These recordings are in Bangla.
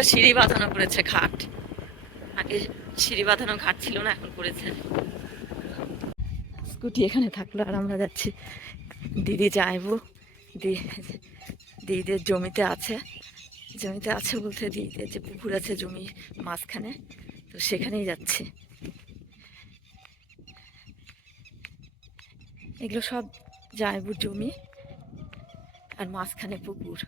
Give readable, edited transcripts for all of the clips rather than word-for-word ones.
একটা সিঁড়ি বাঁধানো করেছে ঘাট, আগে সিঁড়ি বাঁধানো ঘাট ছিল না, এখন করেছে। স্কুটি এখানে থাকলো আর আমরা যাচ্ছি দিদি যাইবো। দিদিদের জমিতে আছে, জমিতে আছে বলতে দিদিদের যে পুকুর আছে জমি মাঝখানে, তো সেখানেই যাচ্ছি। এগুলো সব যাইবুর জমি আর মাঝখানে পুকুর।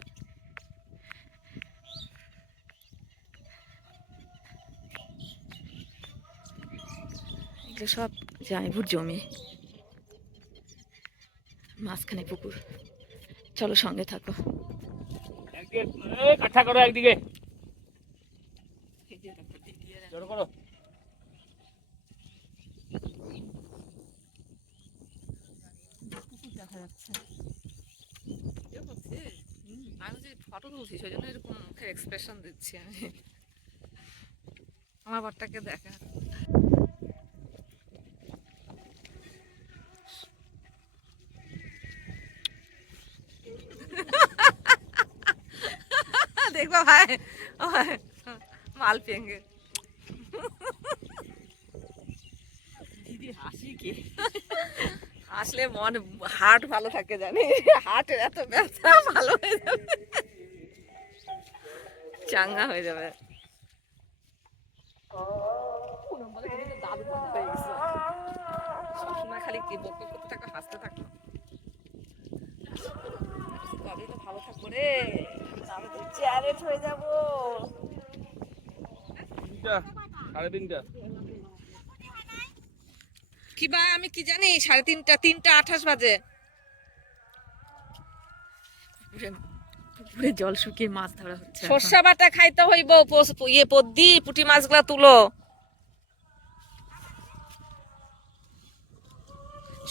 এগুলো সব যাইবুর জমি, মাঝখানে পুকুর। চলো সঙ্গে থাকো। কাঠা করো একদিকে, করো। দেখা যাচ্ছে, আমি যে ফটো তুলছি সেই জন্য এরকম মুখের এক্সপ্রেশন দিচ্ছি আমি, আমার বারটাকে দেখা। দেখবো ভাই মাল পেঙ্গে দিদি হাসি কি, হাসলে মন হার্ট ভালো থাকে জানি, হার্টের এত ব্যথা ভালো হয়ে যাবে, চাঙ্গা হয়ে যাবে। দাদু হয়ে গেছে, সবসময় খালি কি বক করতে থাকো, হাসতে থাকো, তবেই তো ভালো থাকবো রে, আমি তো চ্যালেঞ্জ হয়ে যাবো। 3টা, 3:30টা কি বা আমি কি জানি, 3:30, 3:28 বাজে। পুকুরে জল শুকিয়ে মাছ ধরা হচ্ছে, সর্ষা বাটা খাইতে হইব, ইয়ে পদ্দি পুঁটি মাছগুলা তুলো,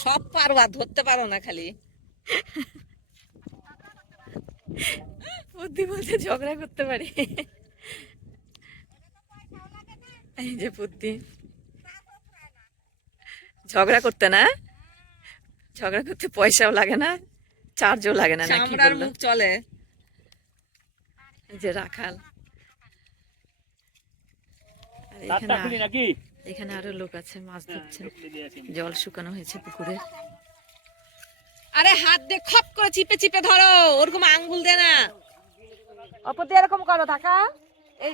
সব পারবা, ধরতে পারো না খালি। বুদ্ধি বলতে ঝগড়া করতে পারি, এই যে বুদ্ধি, ঝগড়া করতে না, ঝগড়া করতে পয়সাও লাগে না, চার্জও লাগে না, নাকি মুখ চলে। এই যে রাখাল, এখানে আরো লোক আছে, মাছ ধরছে, জল শুকানো হয়েছে পুকুরে। আরে হাত দিয়ে খপ করে চিপে চিপে ধরো, ওরকম আঙ্গুল দে না, অপর দিয়ে এরকম করো টাকা, এই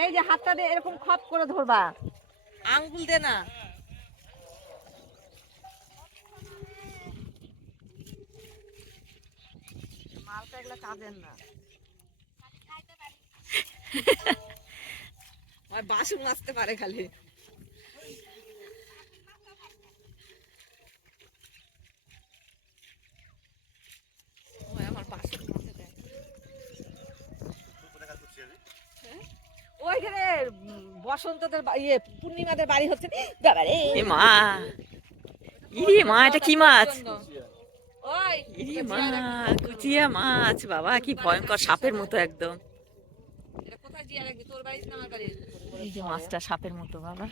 এই যে হাতটা দিয়ে এরকম খপ করে ধরবা, আঙ্গুল দে না। মালটা এগুলা কাজের না, বাসন মাজতে পারে খালি। আমার বাসন ওইখানে বসন্তদের ইয়ে পূর্ণিমাদের বাড়ি হচ্ছে, মা ই মা, এটা কি মাছ? কুচিয়া মাছ, বাবা কি ভয়ঙ্কর, সাপের মতো একদম। এই যে মাছটা সাপের মতো বাবা,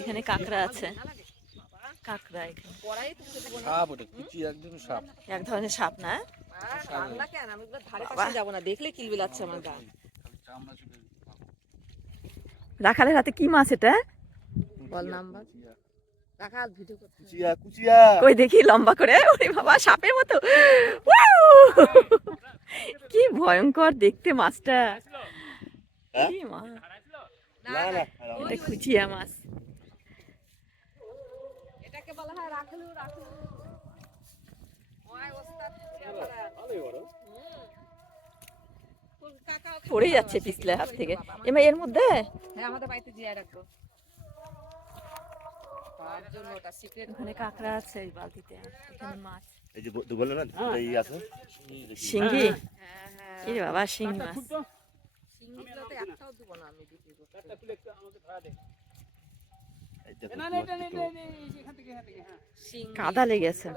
এখানে কাঁকড়া আছে, কাঁকড়া এখানে এক ধরনের সাপ না, যাবো না, দেখলে কিলবিলাচ্ছে আমার গা। রাখালের হাতে কি মাছ এটা? বল নাম্বার। রাখাল ভিডিও করতে, কই দেখি লম্বা করে, ওরে বাবা সাপের মতো, কি ভয়ঙ্কর দেখতে মাছটা, এটা কুচিয়া মাছ, এটাকে বলা হয় রাখালু। রাখালু পড়ে যাচ্ছে পিছলে হাত থেকে, এর মধ্যে আমাদের বাড়িতে জিয়া রাখবো, ওখানে কাঁকড়া আছে এই বালতিতে, এখানে মাছ, এই যে বললেন না এই আছে শিঙ্গি, এই বাবা শিঙ্গি মাছ, শিঙ্গিগুলোতে একটাও দেব না আমি বিক্রি করতে, কাদা লেগেছে,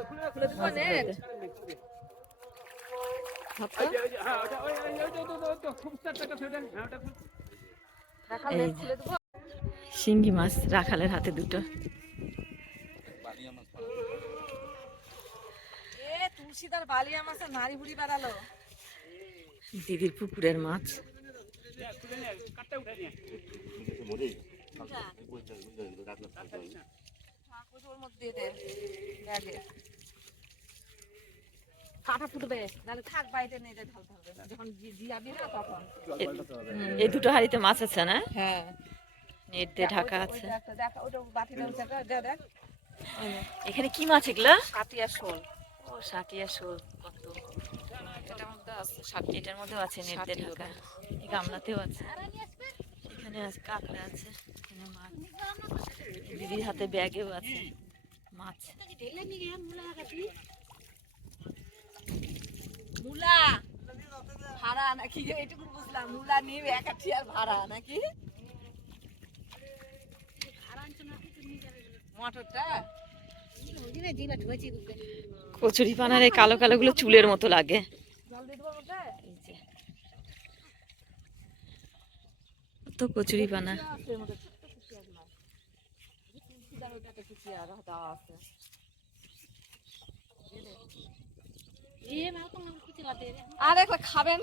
শিঙ্গি মাছ রাখালের হাতে দুটো, তুলসীদার বালিয়া মাছের নাড়ি ভুড়ি বেড়ালো দিদির পুকুরের মাছ। কাঁটা ফুটবে নাহলে থাক বাইরে নিয়ে যেতে হবে যখন জিয়াবি না তখন। এই দুটো হাঁড়িতে মাছ আছে না? হ্যাঁ, নেট দিয়ে ঢাকা আছে। এখানে কি মাছ এগুলা? সাতিয়া শোল। ও সাতিয়া শোল, কত এটার মধ্যে আছে, এটার মধ্যেও আছে নেট দিয়ে ঢাকা। এই গামলাতেও আছে, এখানে আছে কাঁকড়া আছে, এখানে মাছ। দিদির হাতে ব্যাগেও আছে মাছ। মূলা ভাড়া নাকি? এইটুকু বুঝলাম, মূলা নিয়ে একাঠি আর ভাড়া নাকি? মটরটা কচুরি পানার এই কালো কালো গুলো চুলের মতো লাগে। তো কচুরি পানা আর একটা খাবেন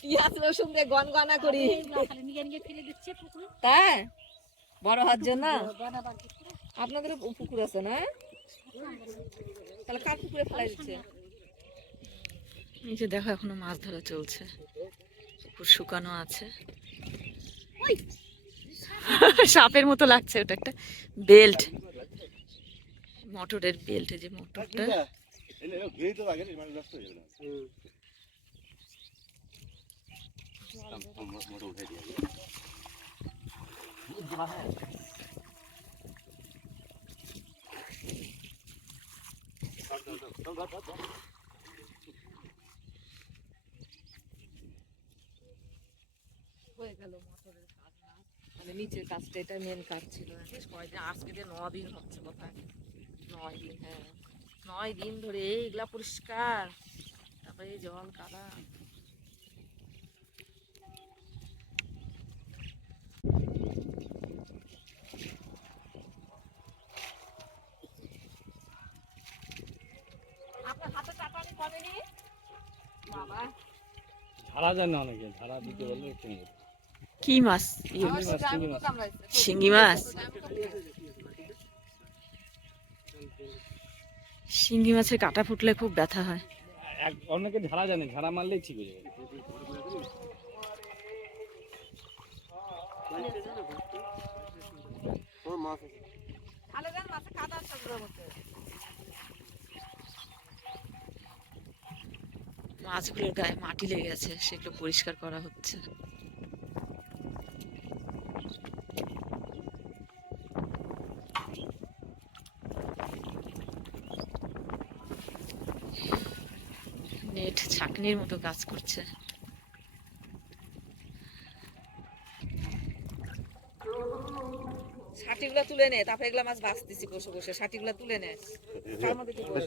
পিঁয়াজ রসুন দিয়ে গনগনা করি, তাই বড় হওয়ার জন্য। আপনাদের পুকুর আছে না? তাহলে কার পুকুরে ফেলাই দিচ্ছে? এই যে দেখো এখনো মাছ ধরা চলছে, পুকুর শুকানো আছে। সাপের মতো লাগছে, ওটা একটা বেল্ট, মোটরের বেল্ট। এই যে মোটরটা হয়ে গেল মোটরের কাজ না, মানে নিচের কাজটা, এটা মেন কাজ ছিল। কয়দিন আজকে যে 9 দিন হচ্ছে কোথায়, 9 দিন। হ্যাঁ, 9 দিন ধরে এইগুলা পরিষ্কার, তারপরে জল কাদা। আপনার হাতে চাটানি কমেনি বাবা? ঝাড়া যায় না অনেকে, ঝাড়া দিতে বললে কি মাছ? শিঙ্গি মাছ। শিঙ্গি মাছের কাঁটা ফুটলে খুব ব্যথা হয়। অনেকে ঝাড়া জানে, ঝাড়া মারলেই ঠিক হয়ে যাবে। মাছগুলোর গায়ে মাটি লেগে আছে, সেগুলো পরিষ্কার করা হচ্ছে। নেট ছাকনির মতো কাজ করছে। ছাটিগুলা তুলে নে, তারপরে এগুলা মাছ বাঁচতেছি বসে বসে। ছাটিগুলা তুলে নে, তার মধ্যে কি বলে?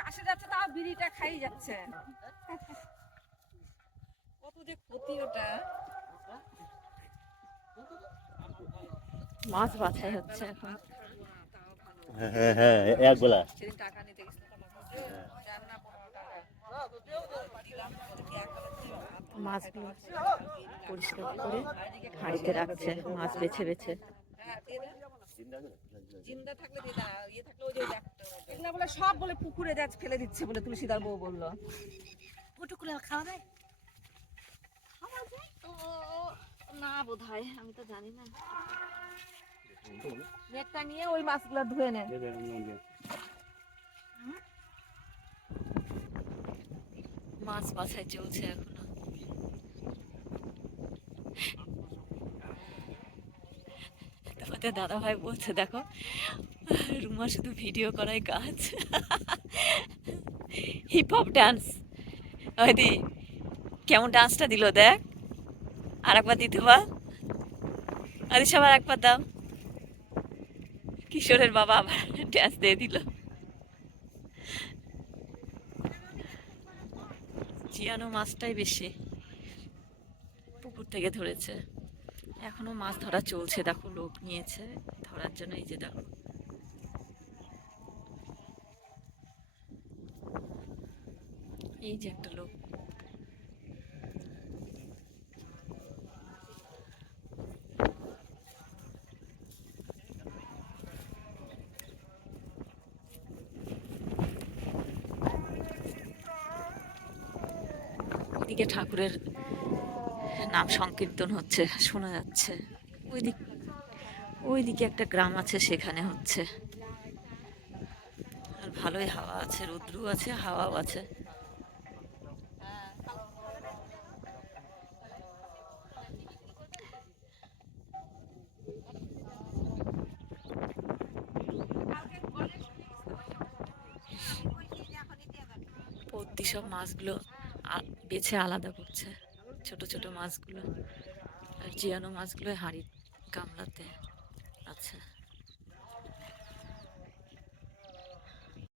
কাশি যাচ্ছে, তাও বিড়িটা খাই যাচ্ছে। কত যে ক্ষতি ওটা। মাছ বাছাই হচ্ছে এখন। হ্যাঁ হ্যাঁ এক বেলা সেদিন টাকা নিতে গেছিলাম, মাছগুলো পরিষ্কার করে হাঁড়িতে রাখছে, মাছ বেছে বেছে। এগুলা বলে সব বলে পুকুরে ফেলে দিচ্ছে বলে তুলসীদার বউ বললো। ফটো করে খাওয়া যায়? খাওয়া যায় তো না বোধহয়, আমি তো জানি না। নেটটা নিয়ে ওই মাছগুলো ধুয়ে নেন। মাছ বাছাই চলছে এখনো। তোমাদের দাদা ভাই বলছে দেখো রুমা শুধু ভিডিও করাই কাজ। Hip hop dance. ওই দি কেমন ডান্সটা দিল দেখ, আর একবার দিতে বা। আরে সবার একবার দাও। কিশোরের বাবা আবার ড্যান্স দিয়ে দিল। জিয়ানো মাছটাই বেশি পুকুর থেকে ধরেছে। এখনো মাছ ধরা চলছে, দেখো লোক নিয়েছে ধরার জন্য। এই যে দেখো এই যে একটা লোক। এদিকে ঠাকুরের নাম সংকীর্তন হচ্ছে, শোনা যাচ্ছে। ওইদিকে একটা গ্রাম আছে, সেখানে হচ্ছে। আর ভালোই হাওয়া আছে, রৌদ্রও আছে, হাওয়াও আছে। পদ্মী সব মাছগুলো বেছে আলাদা করছে, ছোট ছোট মাছগুলো। আর জিয়ানো মাছগুলো হাঁড়ির গামলাতে আছে।